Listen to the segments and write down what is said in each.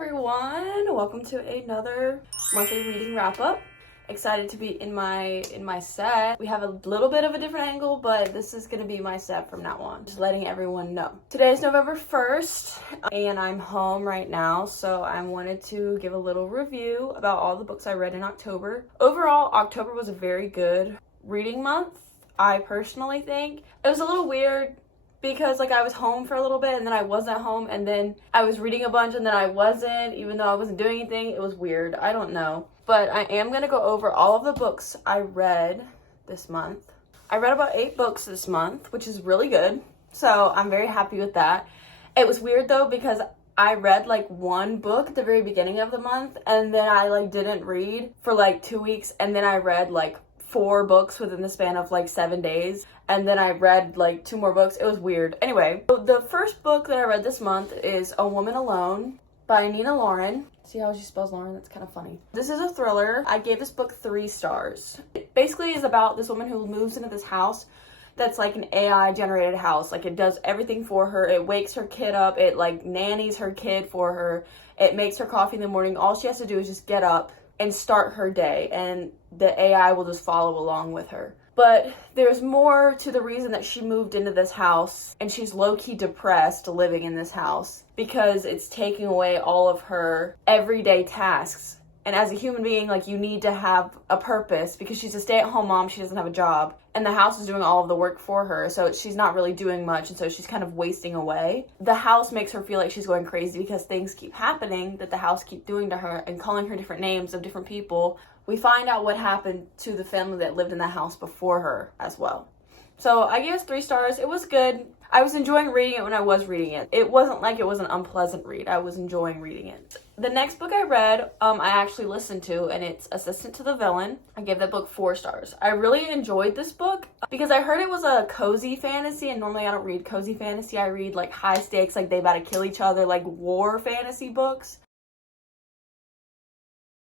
everyone, welcome to another monthly reading wrap-up. Excited to be in my set. We have a little bit of a different angle, but this is gonna be my set from now on, just letting everyone know. Today is November 1st and I'm home right now, so I wanted to give a little review about all the books I read in October. Overall, October was a very good reading month, I personally think. It was a little weird because I was home for a little bit and then I wasn't home, and then I was reading a bunch and then I wasn't, even though I wasn't doing anything. It was weird. I don't know. But I am going to go over all of the books I read this month. I read about 8 books this month, which is really good. So I'm very happy with that. It was weird though because I read one book at the very beginning of the month and then I didn't read for 2 weeks, and then I read 4 books within the span of 7 days, and then I read 2 more books. It was weird. Anyway, so the first book that I read this month is A Woman Alone by Nina Lauren. See how she spells Lauren? That's kind of funny. This is a thriller. I gave this book 3 stars. It basically is about this woman who moves into this house that's an AI generated house. It does everything for her. It wakes her kid up. It nannies her kid for her. It makes her coffee in the morning. All she has to do is just get up and start her day, and the AI will just follow along with her. But there's more to the reason that she moved into this house, and she's low-key depressed living in this house because it's taking away all of her everyday tasks. And as a human being, you need to have a purpose because she's a stay-at-home mom. She doesn't have a job, and the house is doing all of the work for her, so she's not really doing much, and so she's kind of wasting away. The house makes her feel like she's going crazy because things keep happening that the house keep doing to her and calling her different names of different people. We find out what happened to the family that lived in the house before her as well. So I gave it 3 stars. It was good. I was enjoying reading it when I was reading it. It wasn't it was an unpleasant read. I was enjoying reading it. The next book I read, I actually listened to, and it's Assistant to the Villain. I gave that book 4 stars. I really enjoyed this book because I heard it was a cozy fantasy, and normally I don't read cozy fantasy. I read high stakes, they about to kill each other, war fantasy books.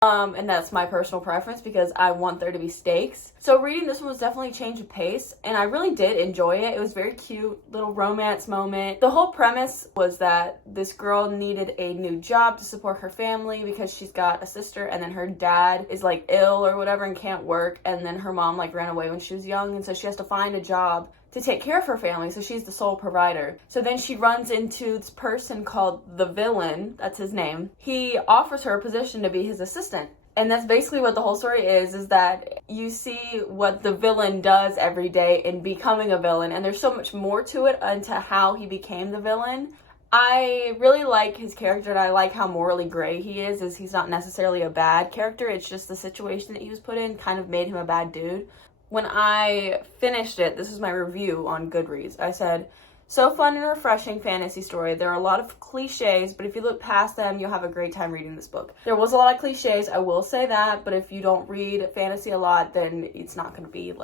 And that's my personal preference because I want there to be stakes. So reading this one was definitely a change of pace, and I really did enjoy it. It was very cute, little romance moment. The whole premise was that this girl needed a new job to support her family because she's got a sister, and then her dad is ill or whatever and can't work, and then her mom ran away when she was young, and so she has to find a job to take care of her family, so she's the sole provider. So then she runs into this person called the Villain, that's his name. He offers her a position to be his assistant. And that's basically what the whole story is that you see what the villain does every day in becoming a villain, and there's so much more to it into how he became the villain. I really like his character, and I like how morally gray he is he's not necessarily a bad character, it's just the situation that he was put in kind of made him a bad dude. When I finished it, this is my review on Goodreads, I said, "So fun and refreshing fantasy story. There are a lot of cliches, but if you look past them, you'll have a great time reading this book." There was a lot of cliches, I will say that, but if you don't read fantasy a lot, then it's not going to be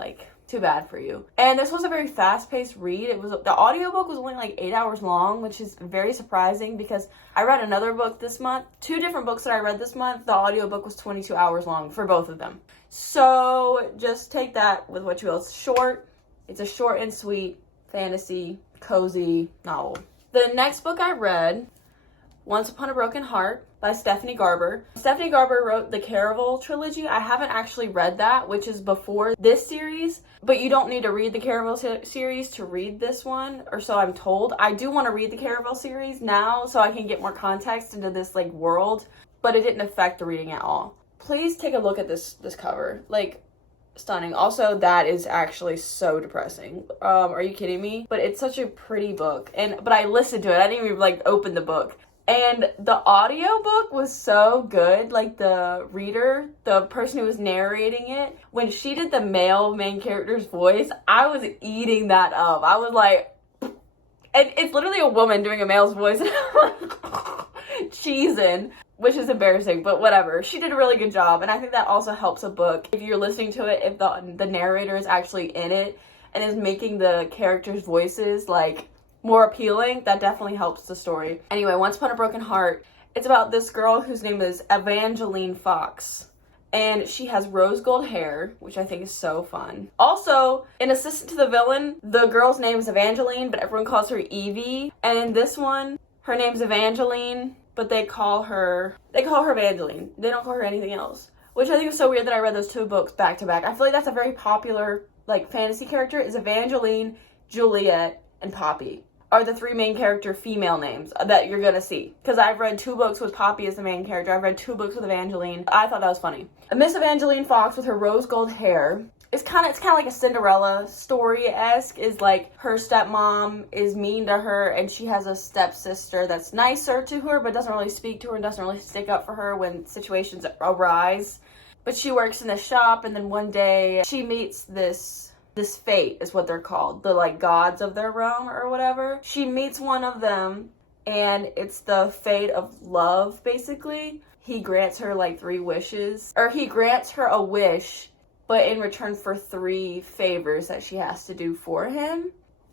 too bad for you. And this was a very fast-paced read. The audiobook was only 8 hours long, which is very surprising because I read another book this month. 2 different books that I read this month, the audiobook was 22 hours long for both of them. So just take that with what you will. It's short. It's a short and sweet fantasy, cozy novel. The next book I read, Once Upon a Broken Heart by Stephanie Garber. Stephanie Garber wrote the Caraval trilogy. I haven't actually read that, which is before this series, but you don't need to read the Caraval series to read this one, or so I'm told. I do want to read the Caraval series now so I can get more context into this world, but it didn't affect the reading at all. Please take a look at this cover. Stunning. Also, that is actually so depressing. Are you kidding me? But it's such a pretty book. But I listened to it. I didn't even open the book. And the audiobook was so good. The reader, the person who was narrating it, when she did the male main character's voice, I was eating that up. I was and it's literally a woman doing a male's voice. Cheesing, which is embarrassing, but whatever. She did a really good job, and I think that also helps a book. If you're listening to it, if the narrator is actually in it and is making the characters' voices more appealing, that definitely helps the story. Anyway, Once Upon a Broken Heart, it's about this girl whose name is Evangeline Fox, and she has rose gold hair, which I think is so fun. Also, in Assistant to the Villain, the girl's name is Evangeline, but everyone calls her Evie, and in this one, her name's Evangeline, but they call her Evangeline. They don't call her anything else. Which I think is so weird that I read those two books back to back. I feel like that's a very popular, like, fantasy character is Evangeline, Juliet, and Poppy are the three main character female names that you're gonna see. Because I've read two books with Poppy as the main character. I've read two books with Evangeline. I thought that was funny. Miss Evangeline Fox with her rose gold hair. It's kind of like a Cinderella story-esque. Is like her stepmom is mean to her and she has a stepsister that's nicer to her but doesn't really speak to her and doesn't really stick up for her when situations arise. But she works in a shop, and then one day she meets this fate is what they're called. The, like, gods of their realm or whatever. She meets one of them, and it's the fate of love, basically. He grants her, like, 3 wishes. Or he grants her a wish, but in return for 3 favors that she has to do for him.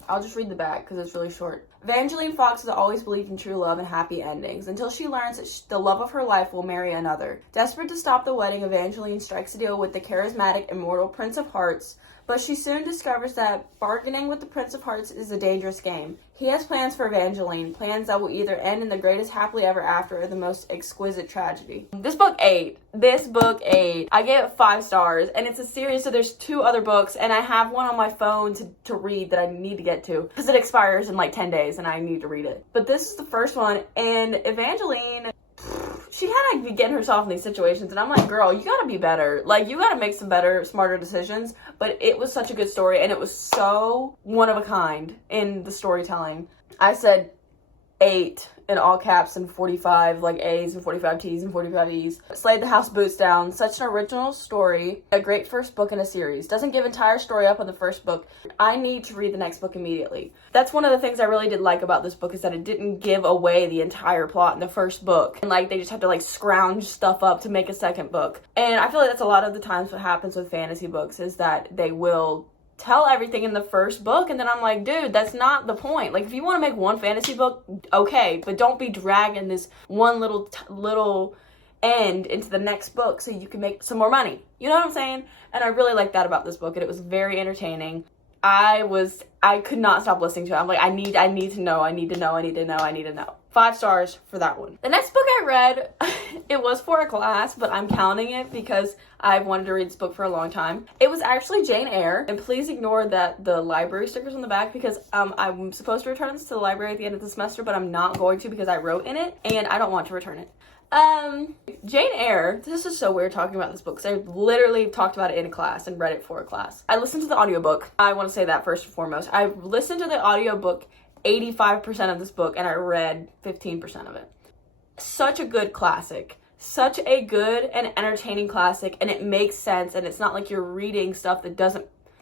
I'll just read the back because it's really short. Evangeline Fox has always believed in true love and happy endings until she learns that the love of her life will marry another. Desperate to stop the wedding, Evangeline strikes a deal with the charismatic, immortal Prince of Hearts, but she soon discovers that bargaining with the Prince of Hearts is a dangerous game. He has plans for Evangeline, plans that will either end in the greatest happily ever after or the most exquisite tragedy. This book ate. I gave it 5 stars, and it's a series, so there's 2 other books, and I have one on my phone to read that I need to get to, because it expires in like 10 days, and I need to read it. But this is the first one, and Evangeline, she kind of be getting herself in these situations, and I'm like, girl, you gotta be better. Like, you gotta make some better, smarter decisions. But it was such a good story, and it was so one of a kind in the storytelling. I said 8 in all caps and 45 like A's and 45 T's and 45 E's. Slayed the House Boots Down. Such an original story. A great first book in a series. Doesn't give entire story up on the first book. I need to read the next book immediately. That's one of the things I really did like about this book, is that it didn't give away the entire plot in the first book. And like, they just have to like scrounge stuff up to make a second book. And I feel like that's a lot of the times what happens with fantasy books, is that they will tell everything in the first book, and then I'm like, dude, that's not the point. Like, if you want to make one fantasy book, okay, but don't be dragging this one little end into the next book so you can make some more money. You know what I'm saying? And I really like that about this book, and it was very entertaining. I could not stop listening to it. I'm like, I need to know. 5 stars for that one. The next book I read, it was for a class, but I'm counting it because I've wanted to read this book for a long time. It was actually Jane Eyre, and please ignore the library stickers on the back, because I'm supposed to return this to the library at the end of the semester, but I'm not going to because I wrote in it, and I don't want to return it. Jane Eyre, this is so weird talking about this book because I literally talked about it in a class and read it for a class. I listened to the audiobook. I want to say that first and foremost. I listened to the audiobook 85% of this book, and I read 15% of it. Such a good classic. Such a good and entertaining classic, and it makes sense, and it's not like you're reading stuff that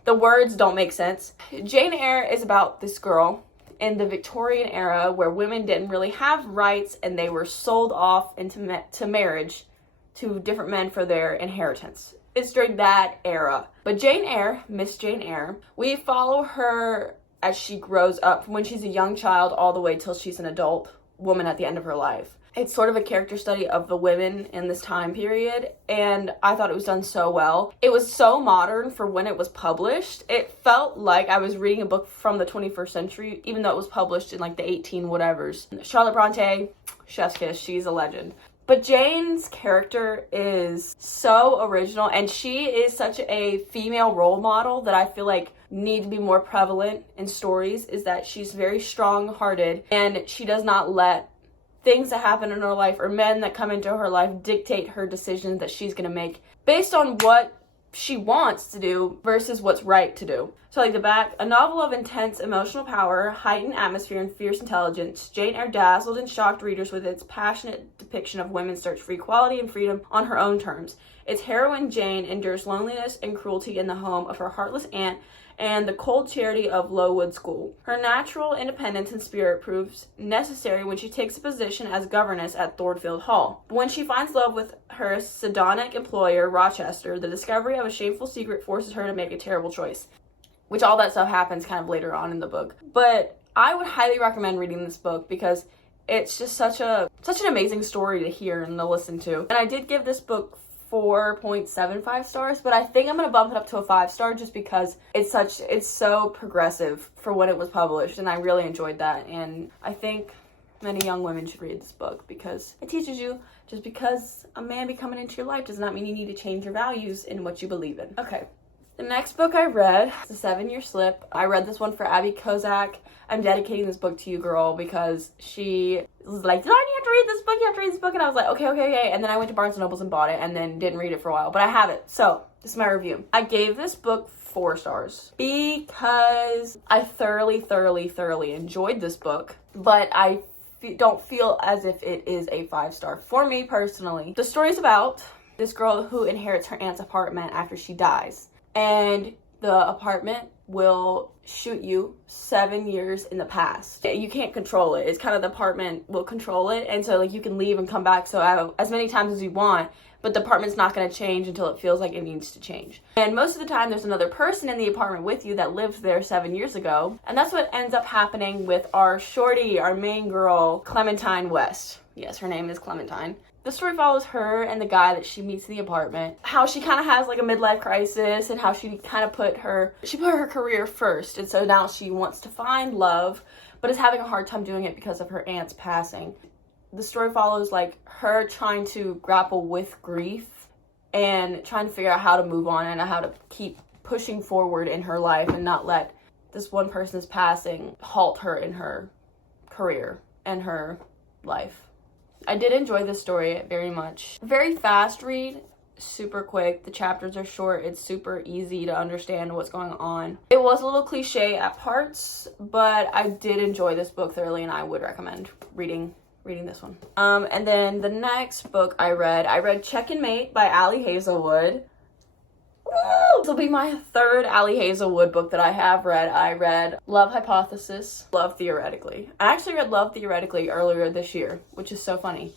the words don't make sense. Jane Eyre is about this girl in the Victorian era where women didn't really have rights, and they were sold off into marriage to different men for their inheritance. It's during that era. But Jane Eyre, Miss Jane Eyre, we follow her as she grows up from when she's a young child all the way till she's an adult woman at the end of her life. It's sort of a character study of the women in this time period, and I thought it was done so well. It was so modern for when it was published. It felt like I was reading a book from the 21st century, even though it was published in like the 18 whatevers. Charlotte Bronte, chef's kiss, she's a legend. But Jane's character is so original, and she is such a female role model that I feel like need to be more prevalent in stories, is that she's very strong-hearted, and she does not let things that happen in her life or men that come into her life dictate her decisions that she's going to make based on what she wants to do versus what's right to do. So like the back, a novel of intense emotional power, heightened atmosphere, and fierce intelligence, Jane Eyre dazzled and shocked readers with its passionate depiction of women's search for equality and freedom on her own terms. Its heroine Jane endures loneliness and cruelty in the home of her heartless aunt and the cold charity of Lowood School. Her natural independence and spirit proves necessary when she takes a position as governess at Thornfield Hall. But when she finds love with her sardonic employer, Rochester, the discovery of a shameful secret forces her to make a terrible choice. Which all that stuff happens kind of later on in the book. But I would highly recommend reading this book because it's just such an amazing story to hear and to listen to. And I did give this book 4.75 stars, but I think I'm gonna bump it up to a 5-star just because it's so progressive for when it was published, and I really enjoyed that. And I think many young women should read this book because it teaches you just because a man be coming into your life does not mean you need to change your values in what you believe in. Okay. The next book I read is The 7-Year Slip. I read this one for Abby Kozak. I'm dedicating this book to you, girl, because she was like, you have to read this book, you have to read this book. And I was like, okay. And then I went to Barnes & Nobles and bought it and then didn't read it for a while. But I have it. So, this is my review. I gave this book 4 stars because I thoroughly enjoyed this book. But I don't feel as if it is a 5-star for me personally. The story is about this girl who inherits her aunt's apartment after she dies. And the apartment will shoot you 7 years in the past. You can't control it. It's kind of the apartment will control it. And so like you can leave and come back so as many times as you want, but the apartment's not going to change until it feels like it needs to change. And most of the time there's another person in the apartment with you that lived there 7 years ago. And that's what ends up happening with our shorty, our main girl, Clementine West. Yes, her name is Clementine. The story follows her and the guy that she meets in the apartment, how she kind of has like a midlife crisis and how she kind of put her career first. And so now she wants to find love, but is having a hard time doing it because of her aunt's passing. The story follows like her trying to grapple with grief and trying to figure out how to move on and how to keep pushing forward in her life and not let this one person's passing halt her in her career and her life. I did enjoy this story very much. Very fast read, super quick. The chapters are short. It's super easy to understand what's going on. It was a little cliche at parts, but I did enjoy this book thoroughly and I would recommend reading this one. And then the next book I read Check and Mate by Ali Hazelwood. This will be my 3rd Ali Hazelwood book that I have read. I read Love Hypothesis, Love Theoretically. I actually read Love Theoretically earlier this year, which is so funny.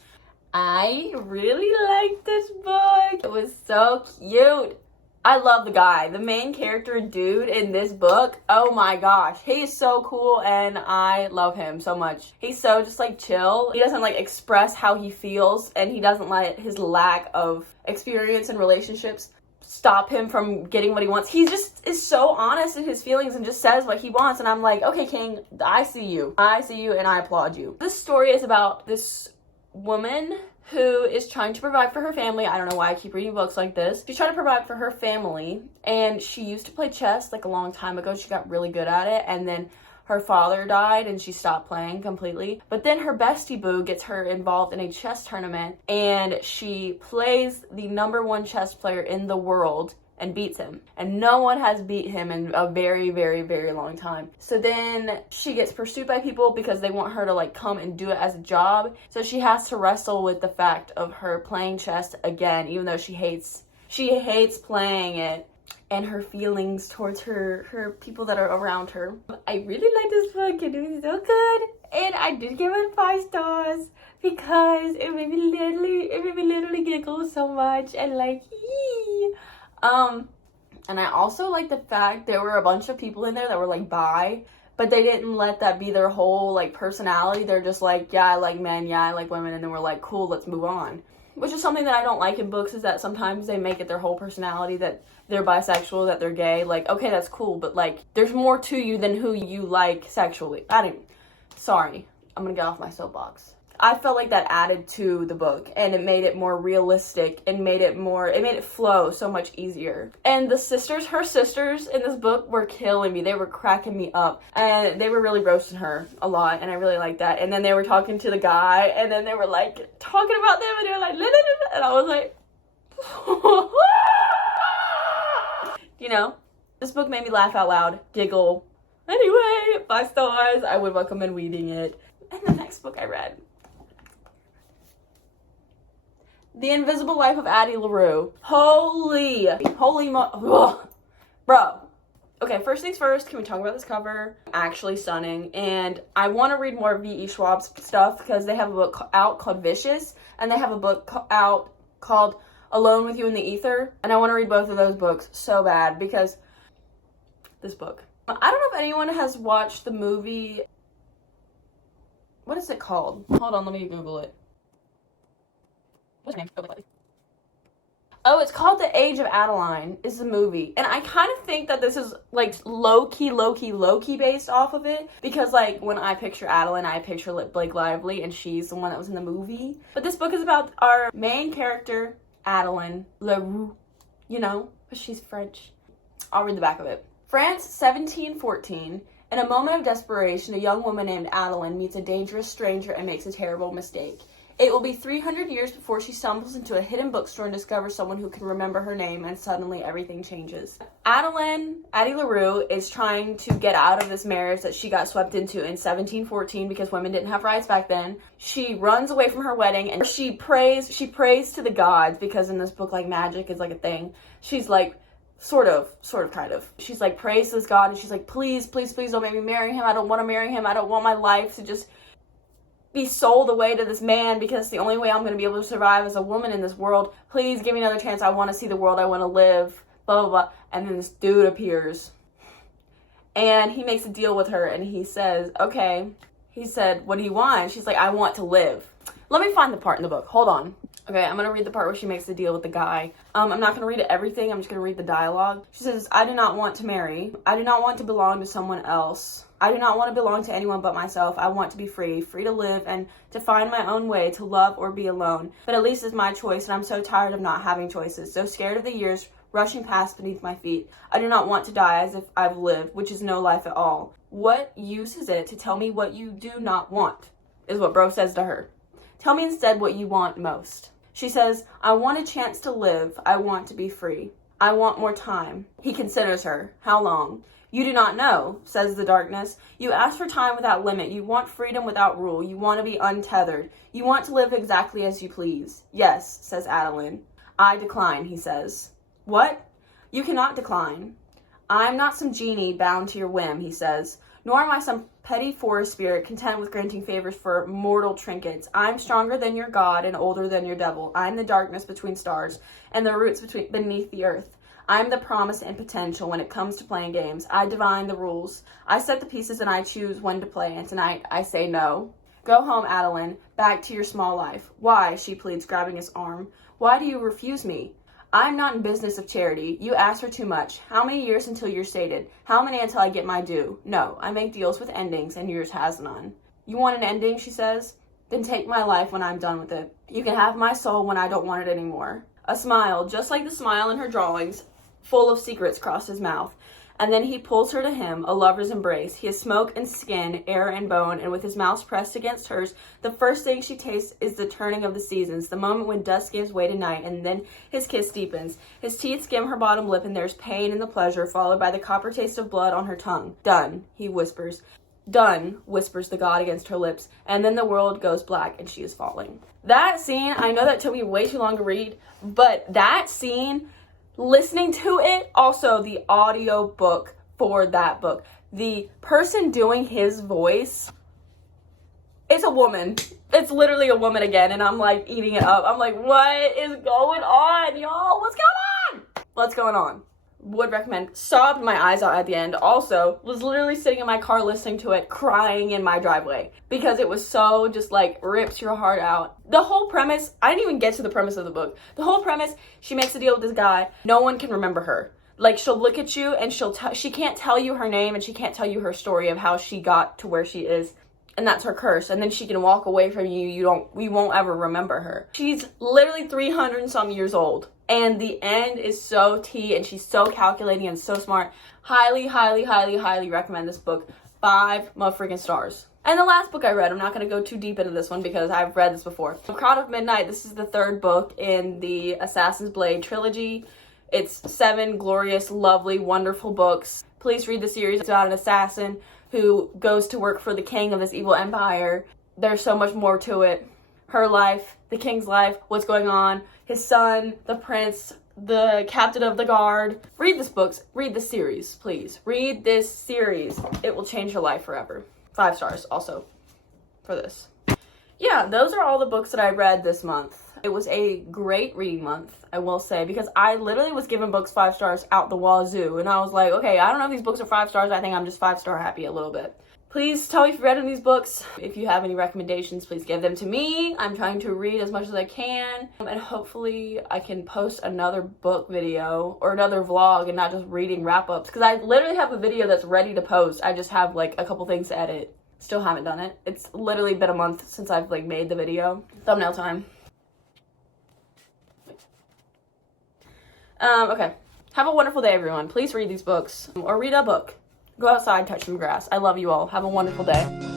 I really liked this book. It was so cute. I love the guy. The main character dude in this book, oh my gosh. He is so cool and I love him so much. He's so just like chill. He doesn't like express how he feels and he doesn't let his lack of experience in relationships stop him from getting what he wants. He just is so honest in his feelings and just says what he wants. And I'm like, okay, King, I see you and I applaud you. This story is about this woman who is trying to provide for her family. I don't know why I keep reading books like this. She's trying to provide for her family and she used to play chess like a long time ago. She got really good at it and then her father died and she stopped playing completely. But then her bestie boo gets her involved in a chess tournament and she plays the #1 chess player in the world and beats him. And no one has beat him in a very long time. So then she gets pursued by people because they want her to like come and do it as a job. So she has to wrestle with the fact of her playing chess again, even though she hates playing it. And her feelings towards her people that are around her. I really like this book. It was so good. And I did give it 5 stars because it made me literally giggle so much and like and I also like the fact there were a bunch of people in there that were like bi, but they didn't let that be their whole like personality. They're just like, yeah, I like men, yeah, I like women, and then we're like, cool, let's move on. Which is something that I don't like in books, is that sometimes they make it their whole personality, that they're bisexual, that they're gay. Like, okay, that's cool, but like, there's more to you than who you like sexually. Sorry, I'm gonna get off my soapbox. I felt like that added to the book, and it made it more realistic, and made it flow so much easier. And her sisters in this book were killing me. They were cracking me up, and they were really roasting her a lot, and I really liked that. And then they were talking to the guy, and then they were like talking about them, and they were like, and I was like, you know, this book made me laugh out loud, giggle. Anyway, 5 stars. I would recommend reading it. And the next book I read, The Invisible Life of Addie LaRue. Holy bro. Okay, first things first, can we talk about this cover? Actually stunning. And I want to read more V.E. Schwab's stuff because they have a book out called Vicious, and they have a book out called Alone with You in the Ether. And I want to read both of those books so bad because this book. I don't know if anyone has watched the movie. What is it called? Hold on, let me Google it. What's her name? Oh, it's called The Age of Adeline is the movie. And I kind of think that this is like low-key based off of it. Because like when I picture Adeline, I picture Blake Lively and she's the one that was in the movie. But this book is about our main character, Adeline Leroux. You know, but she's French. I'll read the back of it. France, 1714. In a moment of desperation, a young woman named Adeline meets a dangerous stranger and makes a terrible mistake. It will be 300 years before she stumbles into a hidden bookstore and discovers someone who can remember her name, and suddenly everything changes. Addie LaRue, is trying to get out of this marriage that she got swept into in 1714 because women didn't have rights back then. She runs away from her wedding and she prays to the gods, because in this book, like, magic is like a thing. She's like, sort of, kind of. She's like, prays to this god, and she's like, please don't make me marry him. I don't want to marry him. I don't want my life to just be sold away to this man, because it's the only way I'm going to be able to survive as a woman in this world. Please give me another chance. I want to see the world. I want to live. Blah, blah, blah. And then this dude appears. And he makes a deal with her. And he says, okay. He said, what do you want? She's like, I want to live. Let me find the part in the book. Hold on. Okay, I'm going to read the part where she makes the deal with the guy. I'm not going to read everything. I'm just going to read the dialogue. She says, I do not want to marry. I do not want to belong to someone else. I do not want to belong to anyone but myself. I want to be free to live and to find my own way, to love or be alone. But at least it's my choice, and I'm so tired of not having choices, so scared of the years rushing past beneath my feet. I do not want to die as if I've lived, which is no life at all. What use is it to tell me what you do not want, is what Bro says to her. Tell me instead what you want most. She says, I want a chance to live. I want to be free. I want more time. He considers her. How long? You do not know, says the darkness. You ask for time without limit. You want freedom without rule. You want to be untethered. You want to live exactly as you please. Yes, says Adeline. I decline, he says. What? You cannot decline. I am not some genie bound to your whim, he says. Nor am I some petty forest spirit content with granting favors for mortal trinkets. I am stronger than your god and older than your devil. I am the darkness between stars and the roots beneath the earth. I am the promise and potential when it comes to playing games. I divine the rules. I set the pieces and I choose when to play, and tonight I say no. Go home, Adeline, back to your small life. Why, she pleads, grabbing his arm. Why do you refuse me? I'm not in business of charity. You ask for too much. How many years until you're sated? How many until I get my due? No, I make deals with endings, and yours has none. You want an ending, she says? Then take my life when I'm done with it. You can have my soul when I don't want it anymore. A smile, just like the smile in her drawings, full of secrets, crossed his mouth. And then he pulls her to him, a lover's embrace. He is smoke and skin, air and bone, and with his mouth pressed against hers, the first thing she tastes is the turning of the seasons, the moment when dusk gives way to night, and then his kiss deepens. His teeth skim her bottom lip, and there's pain in the pleasure, followed by the copper taste of blood on her tongue. Done, he whispers. Done, whispers the god against her lips, and then the world goes black and she is falling. That scene, I know that took me way too long to read, but that scene, listening to it, also the audio book for that book, the person doing his voice, it's a woman. It's literally a woman again, and I'm like eating it up. I'm like, what is going on, y'all? What's going on? What's going on? Would recommend. Sobbed my eyes out at the end. Also, was literally sitting in my car listening to it, crying in my driveway, because it was so just like rips your heart out. The whole premise, I didn't even get to the premise of the book. The whole premise, she makes a deal with this guy. No one can remember her. Like, she'll look at you and she can't tell you her name, and she can't tell you her story of how she got to where she is. And that's her curse. And then she can walk away from you. We won't ever remember her. She's literally 300 and some years old. And the end is so tea, and she's so calculating and so smart. Highly, highly, highly, highly recommend this book. 5 motherfucking stars. And the last book I read, I'm not going to go too deep into this one because I've read this before. Crown of Midnight, this is the 3rd book in the Assassin's Blade trilogy. It's 7 glorious, lovely, wonderful books. Please read the series. It's about an assassin who goes to work for the king of this evil empire. There's so much more to it. Her life, the king's life, what's going on, his son, the prince, the captain of the guard. Read this book. Read this series, please. Read this series. It will change your life forever. 5 stars also for this. Yeah, those are all the books that I read this month. It was a great reading month, I will say, because I literally was giving books 5 stars out the wazoo, and I was like, okay, I don't know if these books are 5 stars. I think I'm just 5-star happy a little bit. Please tell me if you've read any of these books. If you have any recommendations, please give them to me. I'm trying to read as much as I can, and hopefully I can post another book video or another vlog and not just reading wrap-ups, because I literally have a video that's ready to post. I just have like a couple things to edit. Still haven't done it. It's literally been a month since I've like made the video. Thumbnail time. Okay. Have a wonderful day, everyone. Please read these books or read a book. Go outside, touch some grass. I love you all. Have a wonderful day.